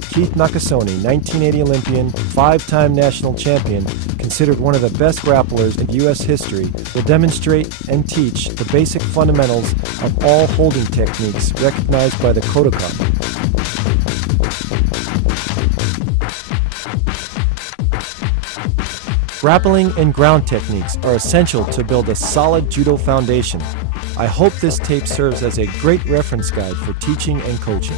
Keith Nakasone, 1980 Olympian, 5-time national champion, considered one of the best grapplers in U.S. history, will demonstrate and teach the basic fundamentals of all holding techniques recognized by the Kodokan. Grappling and ground techniques are essential to build a solid judo foundation. I hope this tape serves as a great reference guide for teaching and coaching.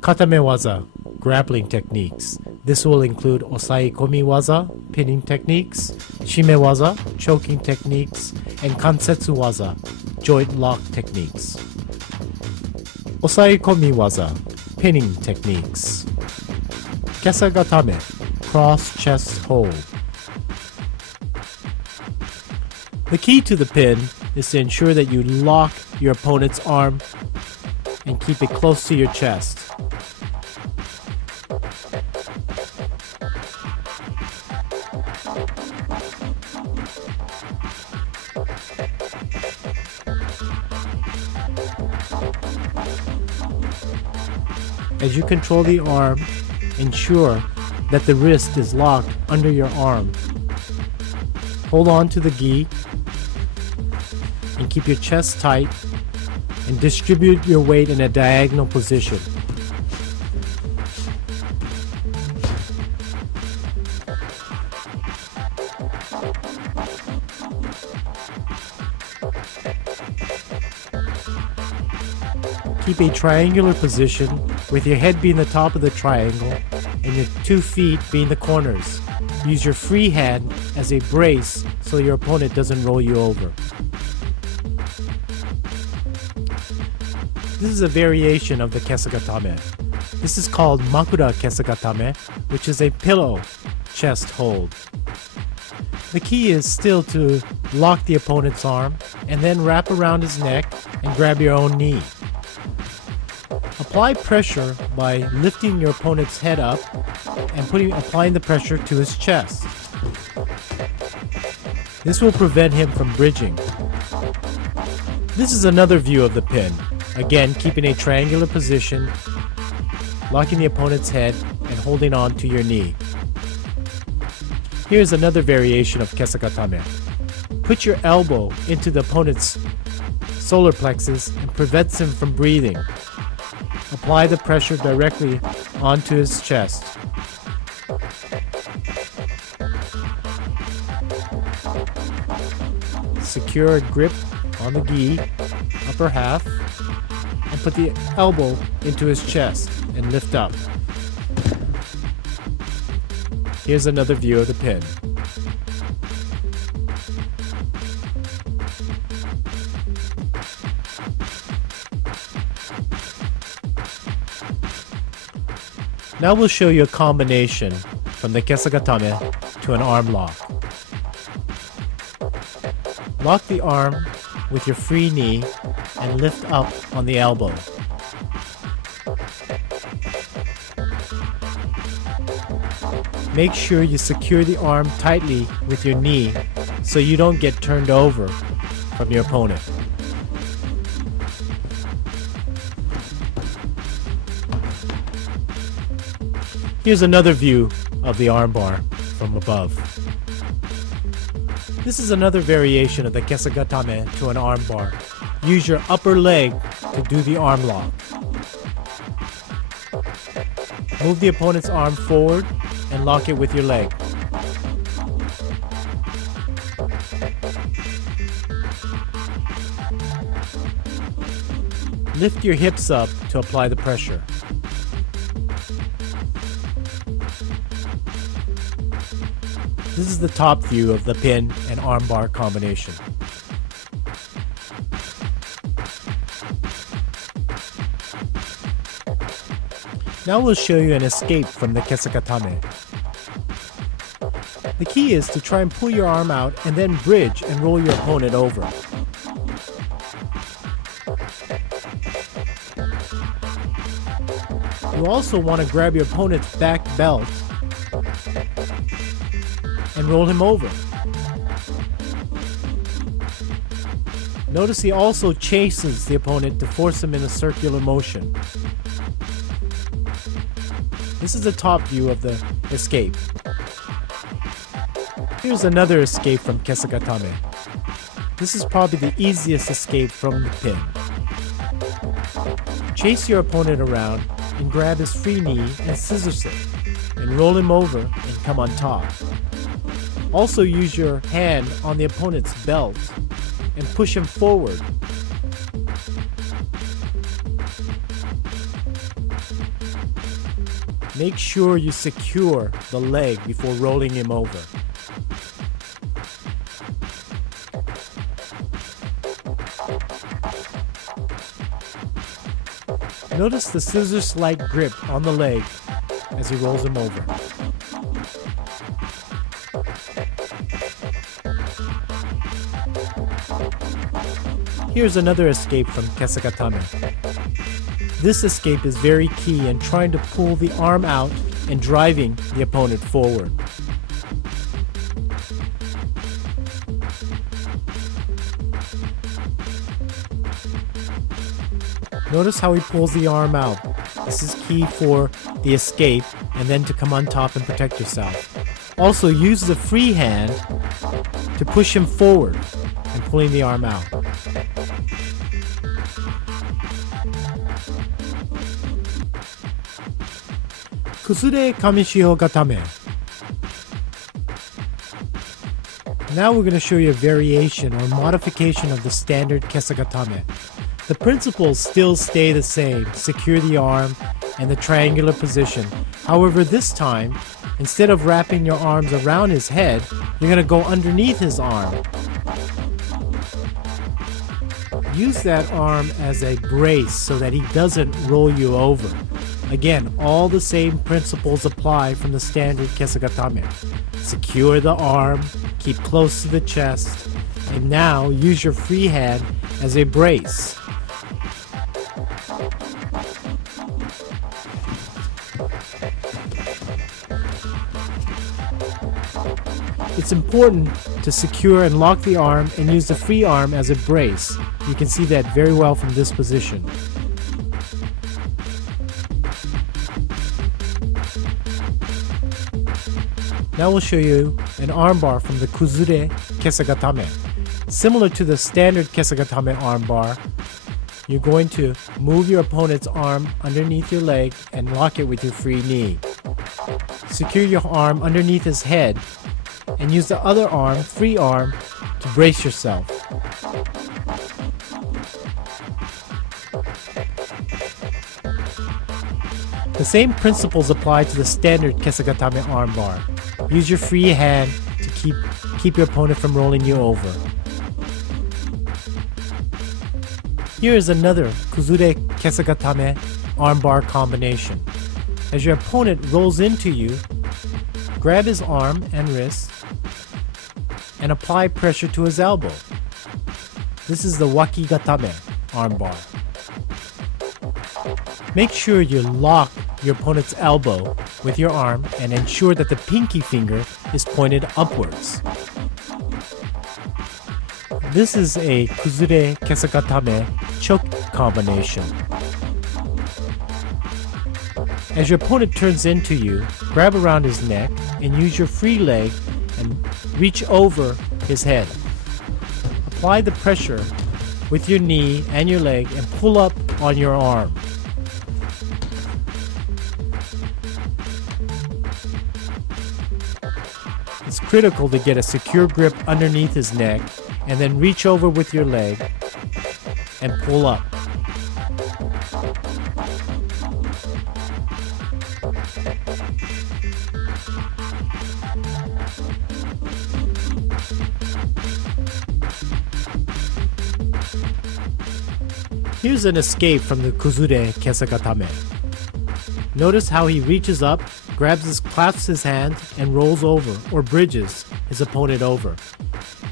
Katame waza, grappling techniques. This will include osaikomi waza, pinning techniques, shime waza, choking techniques, and kansetsu waza, joint lock techniques. Osaikomi waza, pinning techniques. Kesagatame, cross chest hold. The key to the pin is to ensure that you lock your opponent's arm and keep it close to your chest. As you control the arm, ensure that the wrist is locked under your arm. Hold on to the gi and keep your chest tight and distribute your weight in a diagonal position. Keep a triangular position with your head being the top of the triangle and your 2 feet being the corners. Use your free hand as a brace so your opponent doesn't roll you over. This is a variation of the kesagatame. This is called makura kesagatame, which is a pillow chest hold. The key is still to lock the opponent's arm and then wrap around his neck and grab your own knee. Apply pressure by lifting your opponent's head up and applying the pressure to his chest. This will prevent him from bridging. This is another view of the pin. Again, keeping a triangular position, locking the opponent's head, and holding on to your knee. Here's another variation of kesagatame. Put your elbow into the opponent's solar plexus and prevents him from breathing. Apply the pressure directly onto his chest. Secure a grip on the gi, upper half, and put the elbow into his chest and lift up. Here's another view of the pin. Now we'll show you a combination from the kesagatame to an arm lock. Lock the arm with your free knee and lift up on the elbow. Make sure you secure the arm tightly with your knee so you don't get turned over from your opponent. Here's another view of the armbar from above. This is another variation of the kesagatame to an armbar. Use your upper leg to do the arm lock. Move the opponent's arm forward and lock it with your leg. Lift your hips up to apply the pressure. This is the top view of the pin and armbar combination. Now we'll show you an escape from the kesagatame. The key is to try and pull your arm out and then bridge and roll your opponent over. You also want to grab your opponent's back belt and roll him over. Notice he also chases the opponent to force him in a circular motion. This is the top view of the escape. Here's another escape from Kesagatame. This is probably the easiest escape from the pin. Chase your opponent around and grab his free knee and scissors it, and roll him over and come on top. Also use your hand on the opponent's belt and push him forward. Make sure you secure the leg before rolling him over. Notice the scissors-like grip on the leg as he rolls him over. Here's another escape from Kesagatame. This escape is very key in trying to pull the arm out and driving the opponent forward. Notice how he pulls the arm out. This is key for the escape and then to come on top and protect yourself. Also use the free hand to push him forward and pulling the arm out. Kusure Kamishio Gatame. Now we're going to show you a variation or modification of the standard Kesagatame. The principles still stay the same: secure the arm and the triangular position. However, this time, instead of wrapping your arms around his head, you're going to go underneath his arm. Use that arm as a brace so that he doesn't roll you over. Again, all the same principles apply from the standard Kesagatame. Secure the arm, keep close to the chest, and now use your free hand as a brace. It's important to secure and lock the arm and use the free arm as a brace. You can see that very well from this position. Now we'll show you an armbar from the Kuzure Kesagatame. Similar to the standard Kesagatame armbar, you're going to move your opponent's arm underneath your leg and lock it with your free knee. Secure your arm underneath his head and use the other arm, free arm, to brace yourself. The same principles apply to the standard Kesagatame armbar. Use your free hand to keep your opponent from rolling you over. Here is another Kuzure Kesagatame armbar combination. As your opponent rolls into you, grab his arm and wrist and apply pressure to his elbow. This is the Wakigatame armbar. Make sure you lock your opponent's elbow with your arm and ensure that the pinky finger is pointed upwards. This is a Kuzure Kesagatame choke combination. As your opponent turns into you, grab around his neck and use your free leg and reach over his head. Apply the pressure with your knee and your leg and pull up on your arm. It's critical to get a secure grip underneath his neck and then reach over with your leg and pull up. Here's an escape from the Kuzure Kesagatame. Notice how he reaches up, clasps his hand, and rolls over, or bridges his opponent over.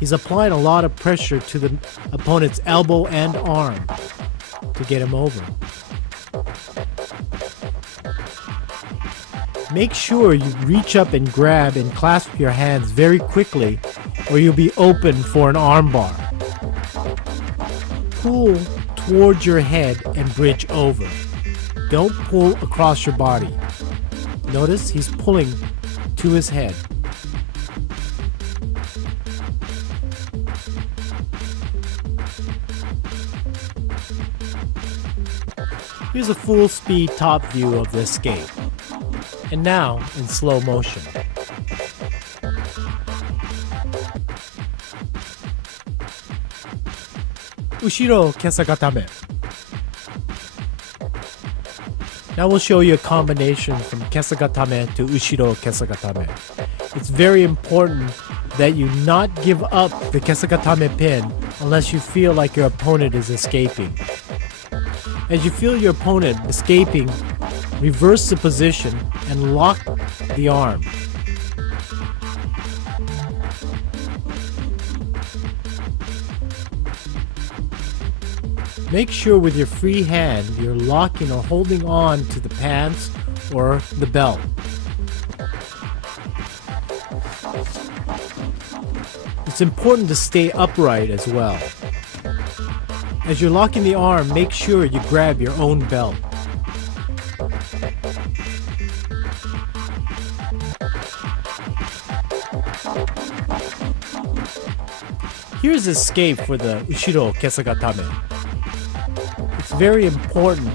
He's applying a lot of pressure to the opponent's elbow and arm to get him over. Make sure you reach up and grab and clasp your hands very quickly, or you'll be open for an armbar. pull towards your head and bridge over. Don't pull across your body. Notice he's pulling to his head. Here's a full speed top view of the escape. And now in slow motion. Ushiro kesagatame. Now we'll show you a combination from kesagatame to ushiro kesagatame. It's very important that you not give up the kesagatame pin unless you feel like your opponent is escaping. As you feel your opponent escaping, reverse the position and lock the arm. Make sure with your free hand you're locking or holding on to the pants or the belt. It's important to stay upright as well. As you're locking the arm, make sure you grab your own belt. Here's the escape for the ushiro kesagatame. It's very important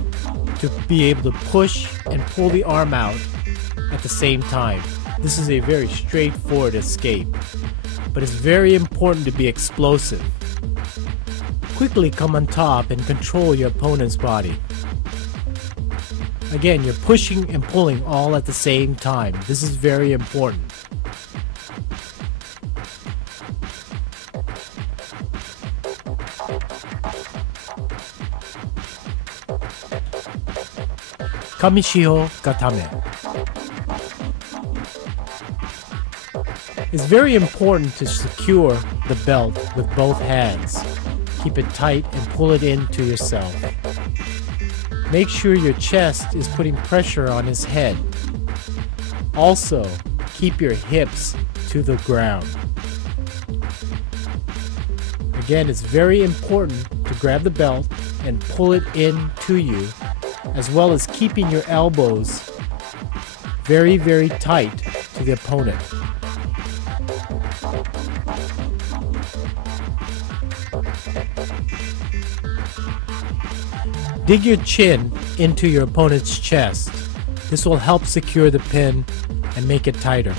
to be able to push and pull the arm out at the same time. This is a very straightforward escape, but it's very important to be explosive. Quickly come on top and control your opponent's body. Again, you're pushing and pulling all at the same time. This is very important. Kamishiho Gatame. It's very important to secure the belt with both hands. Keep it tight and pull it into yourself. Make sure your chest is putting pressure on his head. Also, keep your hips to the ground. Again, it's very important to grab the belt and pull it in to you, as well as keeping your elbows very, very tight to the opponent. Dig your chin into your opponent's chest. This will help secure the pin and make it tighter.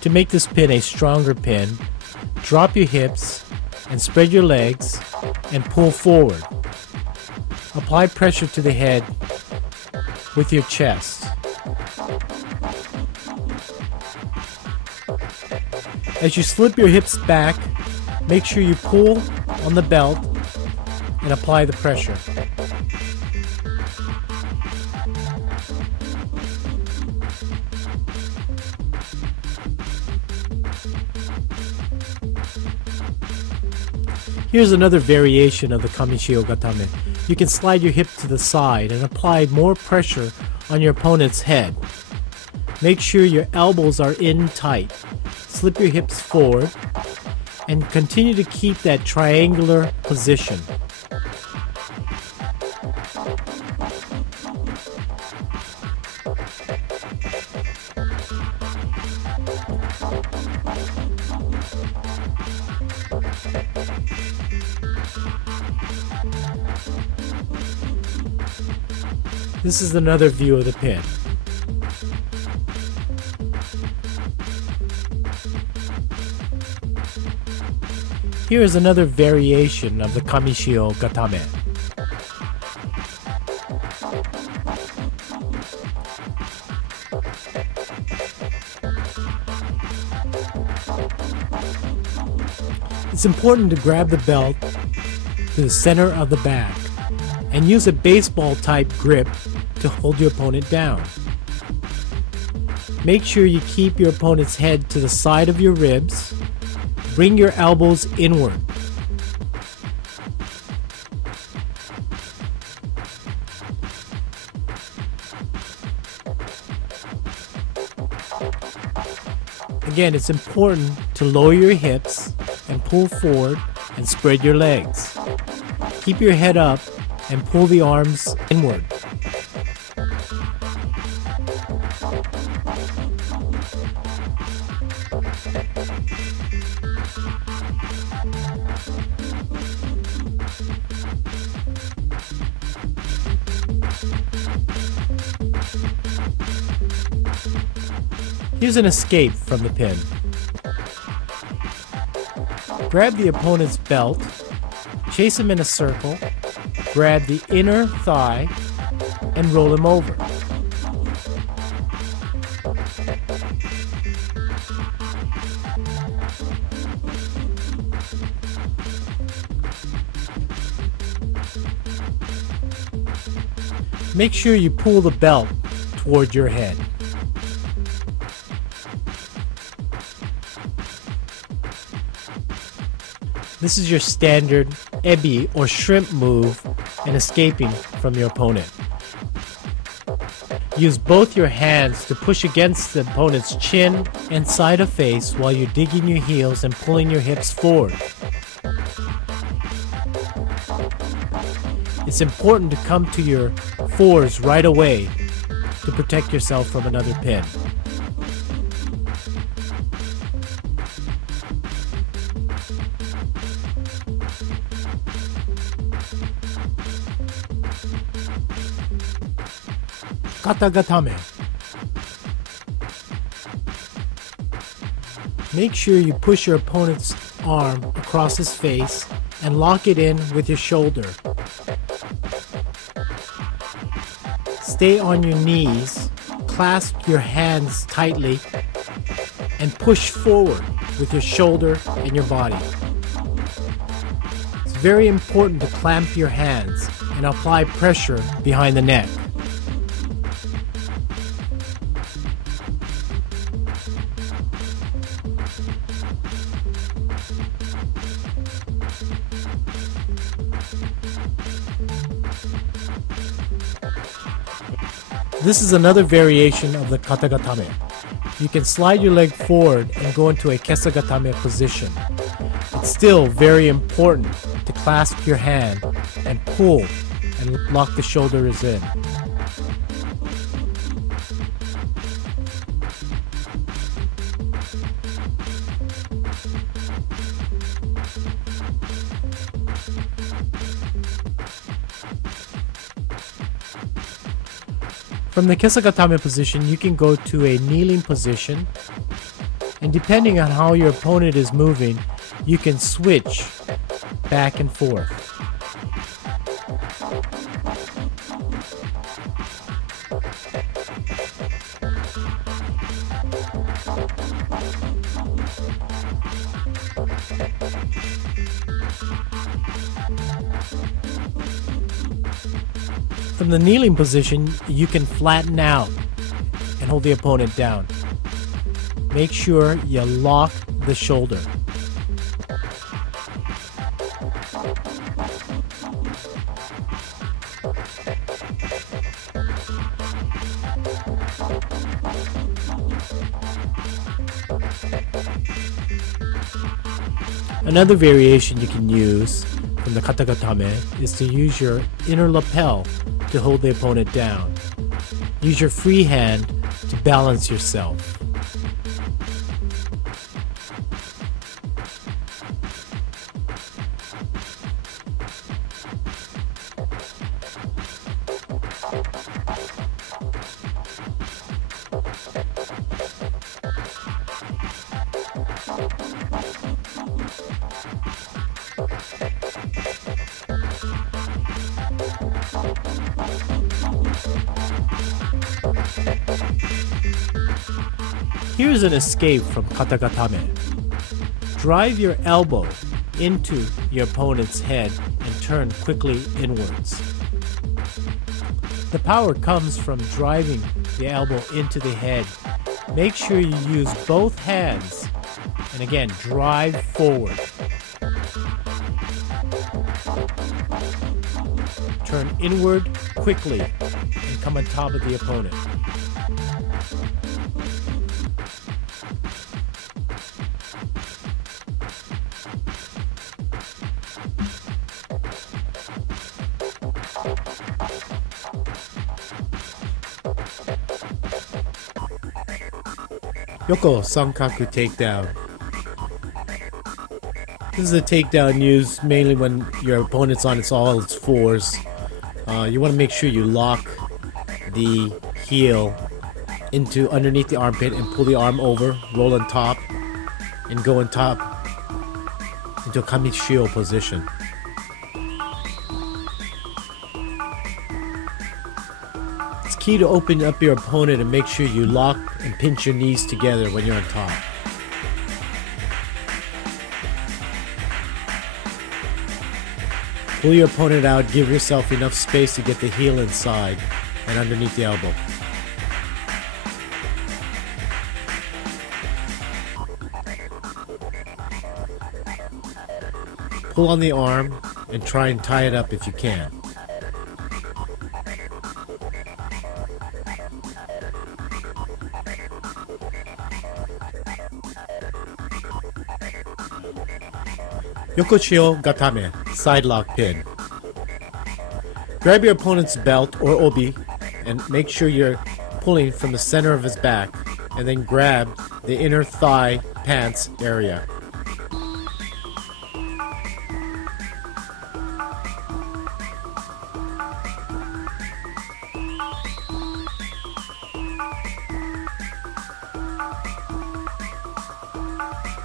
To make this pin a stronger pin, drop your hips and spread your legs and pull forward. Apply pressure to the head with your chest. As you slip your hips back, make sure you pull on the belt and apply the pressure. Here's another variation of the Kamishiho Gatame. You can slide your hip to the side and apply more pressure on your opponent's head. Make sure your elbows are in tight. Slip your hips forward and continue to keep that triangular position. This is another view of the pin. Here is another variation of the Kamishiho Gatame. It's important to grab the belt to the center of the back and use a baseball type grip to hold your opponent down. Make sure you keep your opponent's head to the side of your ribs. Bring your elbows inward. Again, it's important to lower your hips and pull forward and spread your legs. Keep your head up and pull the arms inward. Here's an escape from the pin. Grab the opponent's belt, chase him in a circle, grab the inner thigh, and roll him over. Make sure you pull the belt toward your head. This is your standard ebi or shrimp move in escaping from your opponent. Use both your hands to push against the opponent's chin and side of face while you're digging your heels and pulling your hips forward. It's important to come to your fours right away to protect yourself from another pin. Katagatame. Make sure you push your opponent's arm across his face and lock it in with your shoulder. Stay on your knees, clasp your hands tightly, and push forward with your shoulder and your body. It's very important to clamp your hands and apply pressure behind the neck. This is another variation of the katagatame. You can slide your leg forward and go into a kesagatame position. It's still very important to clasp your hand and pull and lock the shoulders in. From the kesagatame position, you can go to a kneeling position, and depending on how your opponent is moving, you can switch back and forth. From the kneeling position, you can flatten out and hold the opponent down. Make sure you lock the shoulder. Another variation you can use from the katagatame is to use your inner lapel to hold the opponent down. Use your free hand to balance yourself. Here's an escape from katagatame. Drive your elbow into your opponent's head and turn quickly inwards. The power comes from driving the elbow into the head. Make sure you use both hands and again drive forward. Turn inward quickly and come on top of the opponent. Yoko Sankaku takedown. This is a takedown used mainly when your opponent's on all its fours. You want to make sure you lock the heel into underneath the armpit and pull the arm over, roll on top, and go on top into a kamishio position. It's key to open up your opponent and make sure you lock and pinch your knees together when you're on top. Pull your opponent out, give yourself enough space to get the heel inside and underneath the elbow. Pull on the arm and try and tie it up if you can. Yokoshio Gatame, side lock pin. Grab your opponent's belt or obi and make sure you're pulling from the center of his back, and then grab the inner thigh pants area.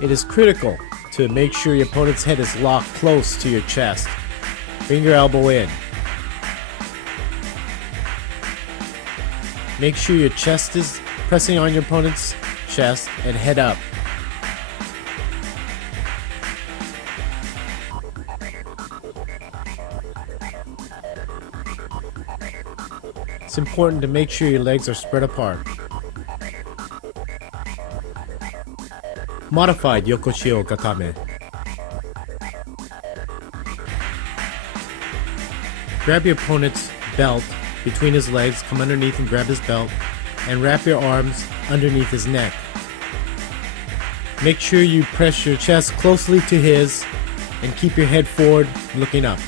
It is critical to make sure your opponent's head is locked close to your chest. Bring your elbow in. Make sure your chest is pressing on your opponent's chest and head up. It's important to make sure your legs are spread apart. Modified Yokoshio Gatame. Grab your opponent's belt between his legs, come underneath and grab his belt, and wrap your arms underneath his neck. Make sure you press your chest closely to his and keep your head forward, looking up.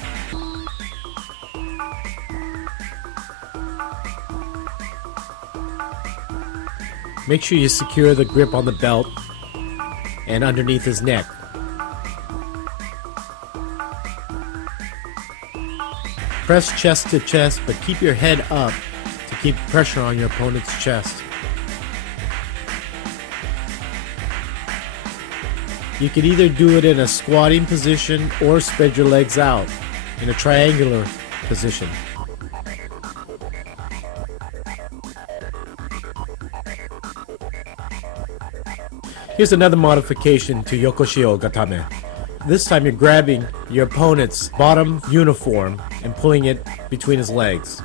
Make sure you secure the grip on the belt and underneath his neck. Press chest to chest, but keep your head up to keep pressure on your opponent's chest. You can either do it in a squatting position or spread your legs out in a triangular position. Here's another modification to Yokoshio Gatame. This time you're grabbing your opponent's bottom uniform and pulling it between his legs.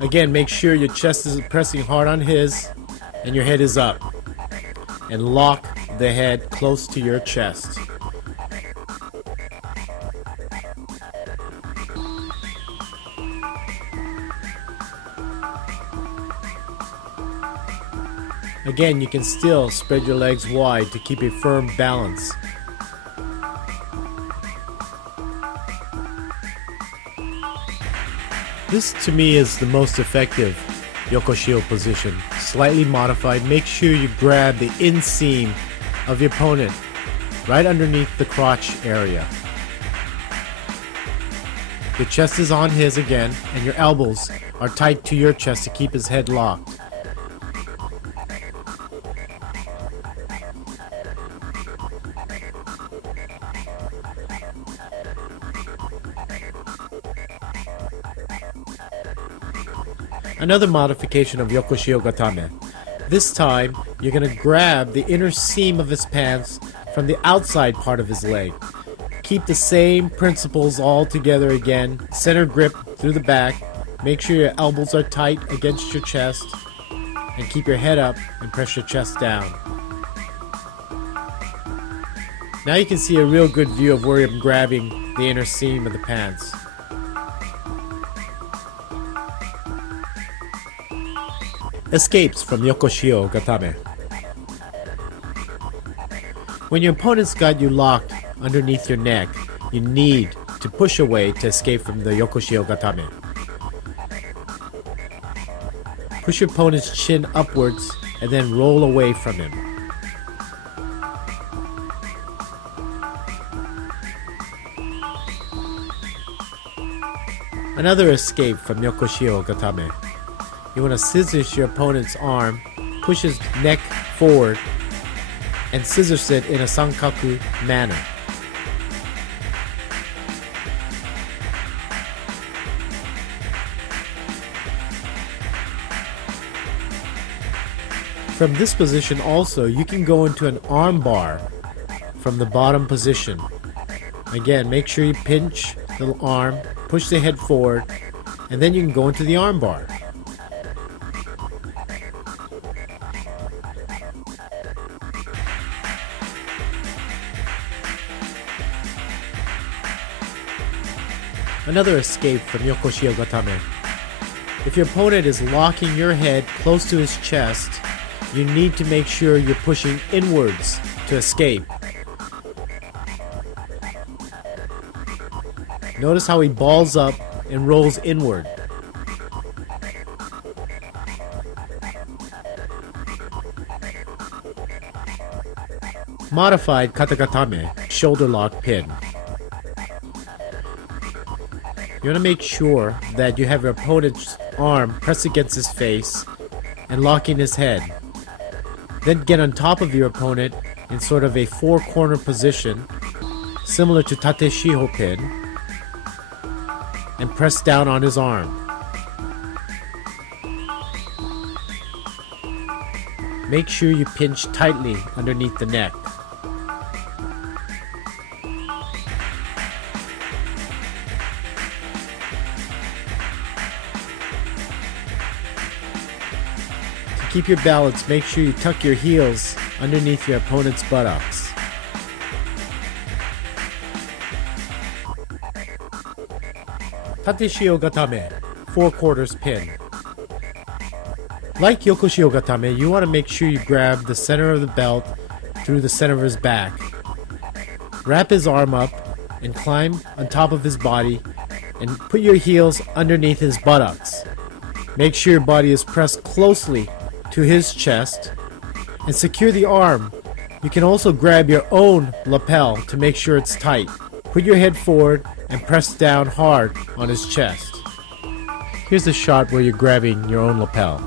Again, make sure your chest is pressing hard on his and your head is up. And lock the head close to your chest. Again, you can still spread your legs wide to keep a firm balance. This to me is the most effective Yokoshio position. Slightly modified. Make sure you grab the inseam of your opponent right underneath the crotch area. The chest is on his again, and your elbows are tight to your chest to keep his head locked. Another modification of Yokoshio Gatame. This time, you're going to grab the inner seam of his pants from the outside part of his leg. Keep the same principles all together again. Center grip through the back. Make sure your elbows are tight against your chest. And keep your head up and press your chest down. Now you can see a real good view of where I'm grabbing the inner seam of the pants. Escapes from Yokoshio Gatame. When your opponent's got you locked underneath your neck, you need to push away to escape from the Yokoshio Gatame. Push your opponent's chin upwards and then roll away from him. Another escape from Yokoshio Gatame. You want to scissors your opponent's arm, push his neck forward, and scissors it in a sankaku manner. From this position also, you can go into an arm bar from the bottom position. Again, make sure you pinch the arm, push the head forward, and then you can go into the arm bar. Another escape from Yokoshio Gatame. If your opponent is locking your head close to his chest, you need to make sure you're pushing inwards to escape. Notice how he balls up and rolls inward. Modified katagatame, shoulder lock pin. You want to make sure that you have your opponent's arm pressed against his face and locking his head. Then get on top of your opponent in sort of a four-corner position, similar to tate shiho pin, and press down on his arm. Make sure you pinch tightly underneath the neck. To keep your balance, make sure you tuck your heels underneath your opponent's buttocks. Tateshio Gatame, 4/4 pin. Like Yokoshio Gatame, you want to make sure you grab the center of the belt through the center of his back. Wrap his arm up and climb on top of his body and put your heels underneath his buttocks. Make sure your body is pressed closely to his chest and secure the arm. You can also grab your own lapel to make sure it's tight. Put your head forward and press down hard on his chest. Here's a shot where you're grabbing your own lapel.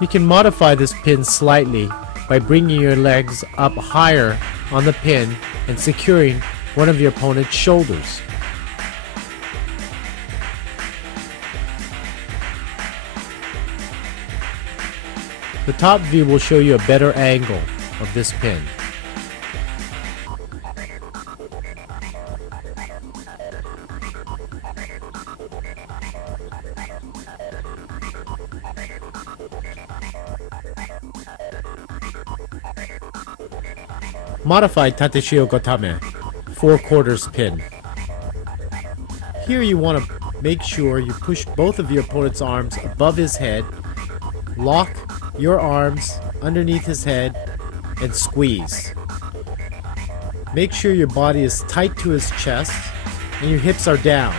You can modify this pin slightly by bringing your legs up higher on the pin and securing one of your opponent's shoulders. The top view will show you a better angle of this pin. Modified Tateshio Gatame, 4/4 pin. Here you want to make sure you push both of your opponent's arms above his head, lock your arms underneath his head, and squeeze. Make sure your body is tight to his chest and your hips are down.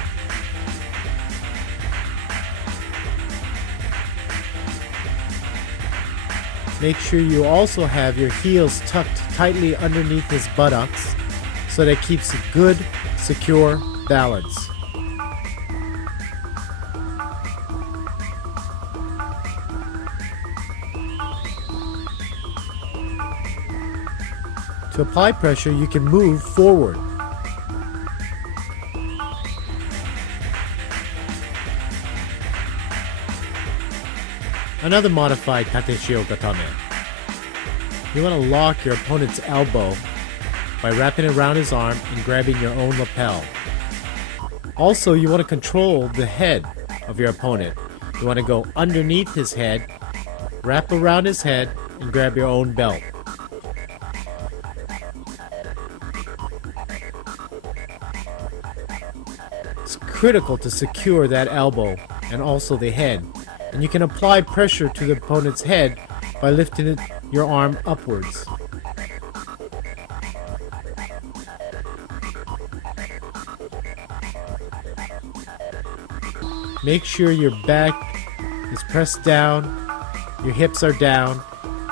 Make sure you also have your heels tucked tightly underneath his buttocks so that it keeps a good, secure balance. To apply pressure, you can move forward. Another modified Tateshio Gatame. You want to lock your opponent's elbow by wrapping it around his arm and grabbing your own lapel. Also, you want to control the head of your opponent. You want to go underneath his head, wrap around his head, and grab your own belt. It's critical to secure that elbow and also the head. And you can apply pressure to the opponent's head by lifting your arm upwards. Make sure your back is pressed down, your hips are down,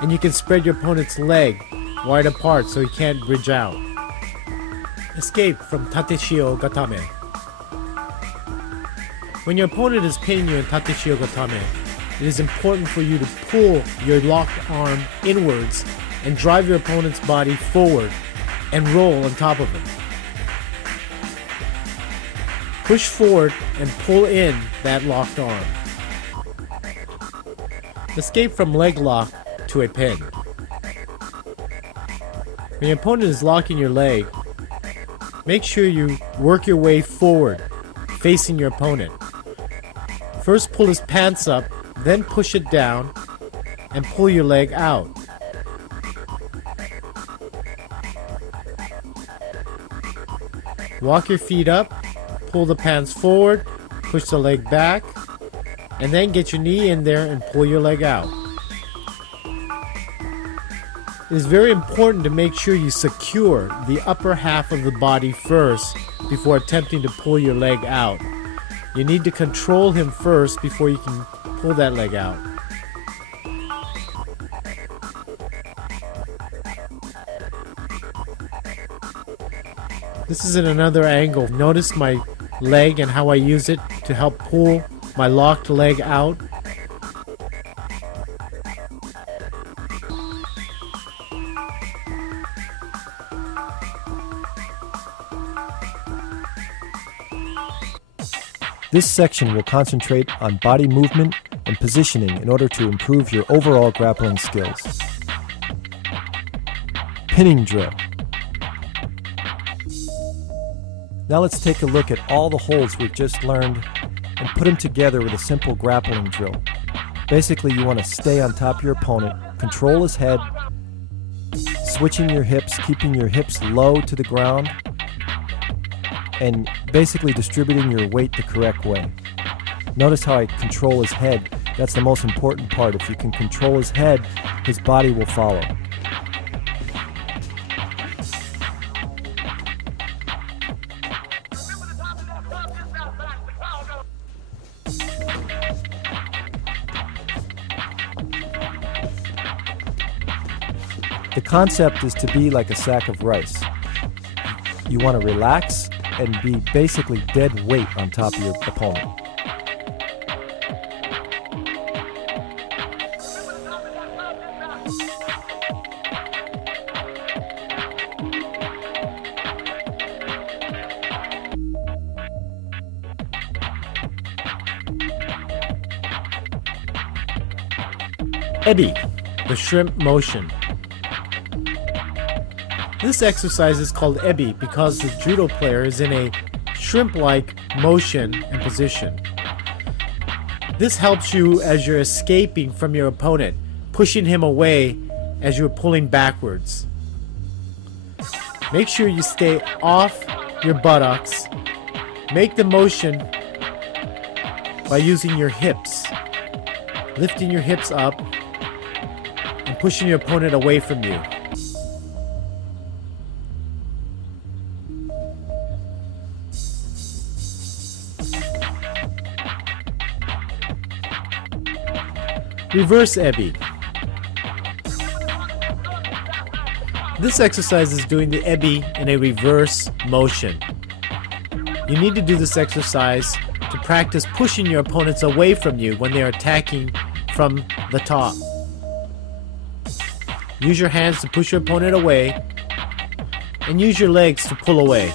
and you can spread your opponent's leg wide apart so he can't bridge out. Escape from Tateshio Gatame. When your opponent is pinning you in Tateshio Gatame, it is important for you to pull your locked arm inwards and drive your opponent's body forward and roll on top of him. Push forward and pull in that locked arm. Escape from leg lock to a pin. When your opponent is locking your leg, make sure you work your way forward, facing your opponent. First pull his pants up, then push it down, and pull your leg out. Walk your feet up, pull the pants forward, push the leg back, and then get your knee in there and pull your leg out. It is very important to make sure you secure the upper half of the body first before attempting to pull your leg out. You need to control him first before you can pull that leg out. This is in another angle. Notice my leg and how I use it to help pull my locked leg out. This section will concentrate on body movement and positioning in order to improve your overall grappling skills. Pinning drill. Now let's take a look at all the holds we've just learned and put them together with a simple grappling drill. Basically, you want to stay on top of your opponent, control his head, switching your hips, keeping your hips low to the ground, and basically distributing your weight the correct way. Notice how I control his head. That's the most important part. If you can control his head, his body will follow. The concept is to be like a sack of rice. You want to relax and be basically dead weight on top of your opponent. Ebi, the shrimp motion. This exercise is called Ebi because the judo player is in a shrimp-like motion and position. This helps you as you're escaping from your opponent, pushing him away as you're pulling backwards. Make sure you stay off your buttocks. Make the motion by using your hips, lifting your hips up and pushing your opponent away from you. Reverse Ebi. This exercise is doing the Ebi in a reverse motion. You need to do this exercise to practice pushing your opponents away from you when they are attacking from the top. Use your hands to push your opponent away and use your legs to pull away.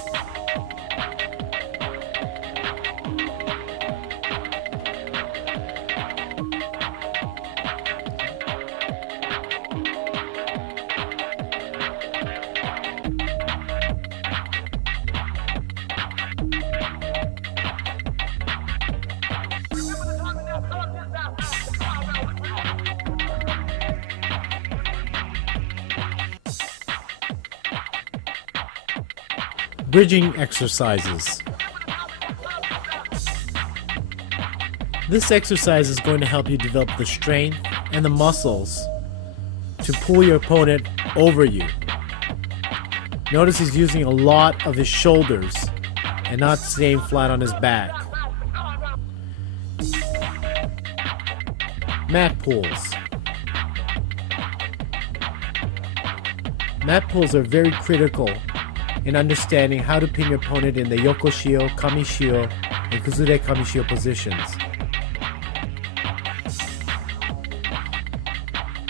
Bridging exercises. This exercise is going to help you develop the strength and the muscles to pull your opponent over you. Notice he's using a lot of his shoulders and not staying flat on his back. Mat pulls. Mat pulls are very critical in understanding how to pin your opponent in the Yokoshio, Kamishio, and Kuzure Kamishio positions.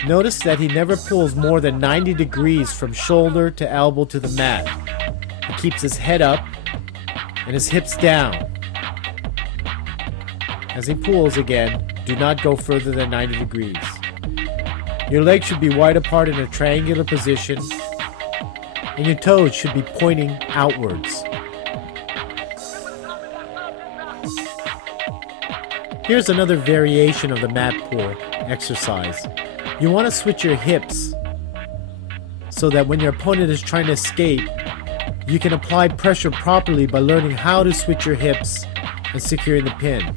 Notice that he never pulls more than 90 degrees from shoulder to elbow to the mat. He keeps his head up and his hips down. As he pulls again, do not go further than 90 degrees. Your legs should be wide apart in a triangular position, and your toes should be pointing outwards. Here's another variation of the mat pull exercise. You want to switch your hips so that when your opponent is trying to escape, you can apply pressure properly by learning how to switch your hips and securing the pin.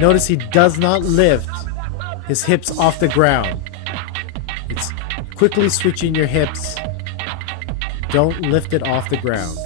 Notice he does not lift his hips off the ground. It's quickly switching your hips. Don't lift it off the ground.